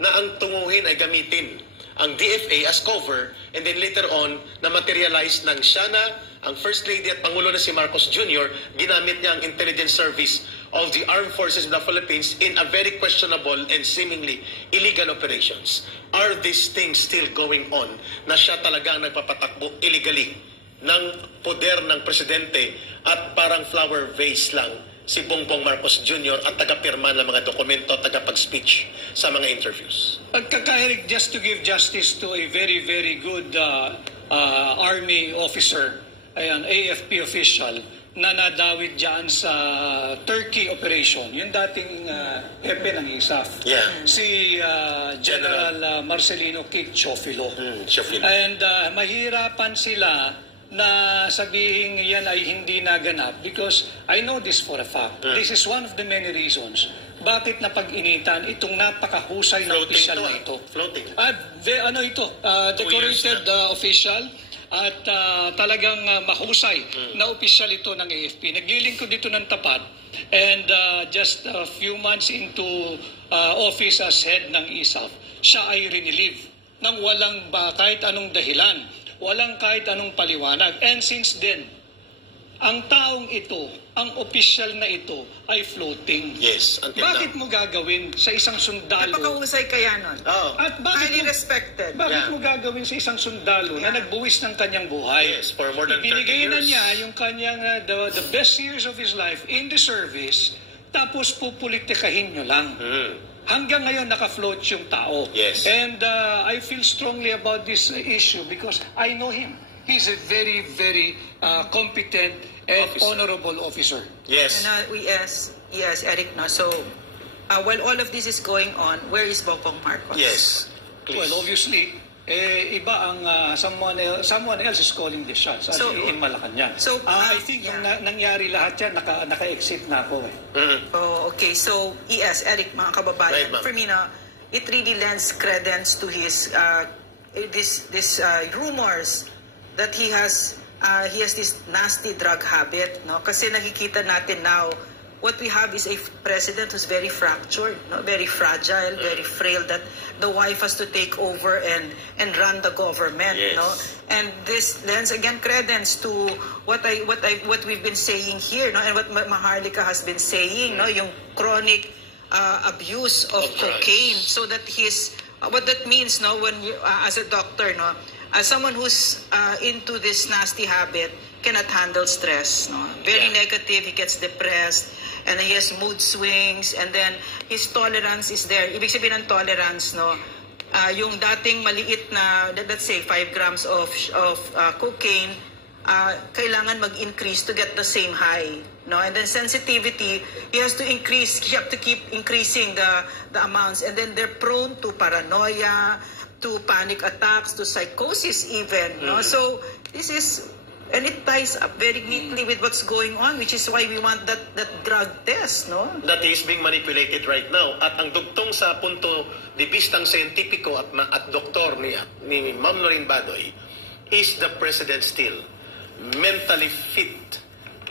na ang tunguhin ay gamitin ang DFA as cover, and then later on na materialize ng siya na ang First Lady at Pangulo na si Marcos Jr. ginamit niya ang intelligence service of the Armed Forces of the Philippines in a very questionable and seemingly illegal operations. Are these things still going on na siya talaga ang nagpapatakbo illegally ng poder ng presidente at parang flower vase lang si Bongbong Marcos Jr. at taga-pirma ng mga dokumento, tagapag-speech sa mga interviews? Pagkakahirig, just to give justice to a very, very good Army officer, ayan, AFP official, na nadawit dyan sa Turkey operation, yung dating hepe ng ISAF, si General Marcelino Kik Chofilo. And mahirapan sila na sabihin yan ay hindi naganap because I know this for a fact. This is one of the many reasons bakit napag-initan itong napakahusay na official na ito. Decorated official at talagang mahusay na official ito ng AFP. Naglilingkod dito ng tapat and just a few months into office as head ng ISAF, siya ay rinelieve ng walang kahit anong dahilan. Walang kahit anong paliwanag. And since then, ang taong ito, ang opisyal na ito, ay floating. Yes, bakit mo gagawin sa isang sundalo? Napakahusay kaya nun. At highly respected. Bakit mo gagawin sa isang sundalo na nagbuwis ng kanyang buhay? Yes, for more than 30 years. Binigay na niya yung kanyang the best years of his life in the service, tapos pupolitikahin nyo lang. Hanggang ngayon, naka-float yung tao. Yes. And I feel strongly about this issue because I know him. He's a very, very competent and honorable officer. Yes. And yes, Eric, no? So, while all of this is going on, where is Bongbong Marcos? Yes. Please. Well, obviously, iba ang someone else is calling the shots in Malacanang. So, I think yung nangyari lahat yan, naka-exit na ako okay. So, Eric, mga kababayan, for me na, it really lends credence to his this rumors that he has this nasty drug habit, no? Kasi nakikita natin now, what we have is a president who's very fractured, no? Very fragile, very frail, that the wife has to take over and run the government, no? And this lends again credence to what we've been saying here, no? And what Maharlika has been saying, no? Yung chronic abuse of cocaine, so that what that means, no? When you, as a doctor, no? As someone who's into this nasty habit cannot handle stress, no? Very negative, he gets depressed, and he has mood swings, and then his tolerance is there. Ibig sabihin ng tolerance, no? Yung dating maliit na, let's say, 5 grams of cocaine, kailangan mag-increase to get the same high, no? And then sensitivity, he has to keep increasing the amounts, and then they're prone to paranoia, to panic attacks, to psychosis even, no? So this is, and it ties up very neatly with what's going on, which is why we want that drug test, no? That is being manipulated right now. At ang dugtong sa punto de vistang scientifico at doktor ni Ma'am Lorraine Badoy, is the president still mentally fit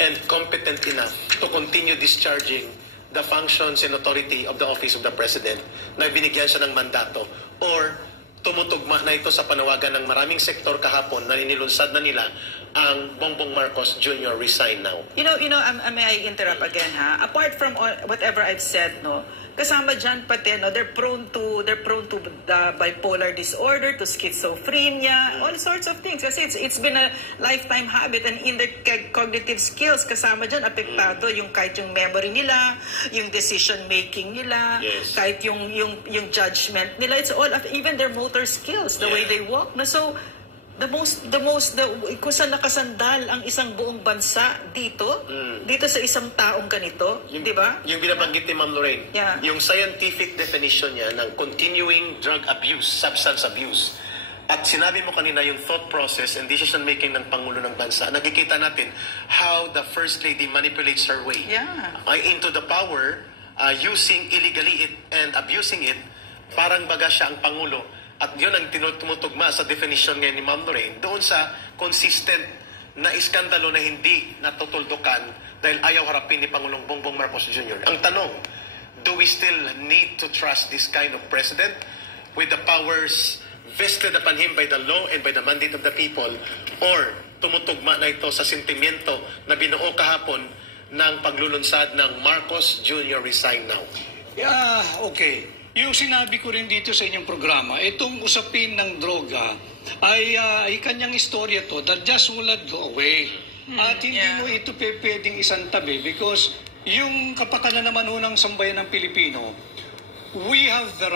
and competent enough to continue discharging the functions and authority of the office of the president na binigyan siya ng mandato, or tumutugma na ito sa panawagan ng maraming sektor kahapon na inilunsad na nila ang Bongbong Marcos Jr. resign now? You know, may I interrupt again, ha? Apart from whatever I've said, no, kasama dyan pati, no, they're prone to the bipolar disorder, to schizophrenia, all sorts of things. Kasi it's been a lifetime habit, and in their cognitive skills, kasama dyan, apektado yung kahit yung memory nila, yung decision making nila, kahit yung judgment nila, it's all, even their motor skills, the way they walk. No? So, kung saan nakasandal ang isang buong bansa dito sa isang taong ganito, di ba? Yung binabanggit ni Ma'am Lorraine, yung scientific definition niya ng continuing drug abuse, substance abuse. At sinabi mo kanina yung thought process and decision making ng Pangulo ng Bansa. Nakikita natin how the First Lady manipulates her way into the power, using illegally it and abusing it, parang baga siya ang Pangulo. At yun ang tumutugma sa definition ngayon ni Ma'am Lorraine doon sa consistent na iskandalo na hindi natutuldukan dahil ayaw harapin ni Pangulong Bongbong Marcos Jr. Ang tanong, do we still need to trust this kind of president with the powers vested upon him by the law and by the mandate of the people, or tumutugma na ito sa sentimiento na binuo kahapon ng paglulunsad ng Marcos Jr. resign now? Okay. Yung sinabi ko rin dito sa inyong programa, itong usapin ng droga ay kanyang istorya to that just will not go away. At hindi mo ito pwedeng isang tabi because yung kapakanan naman ho ng sambayan ng Pilipino, we have the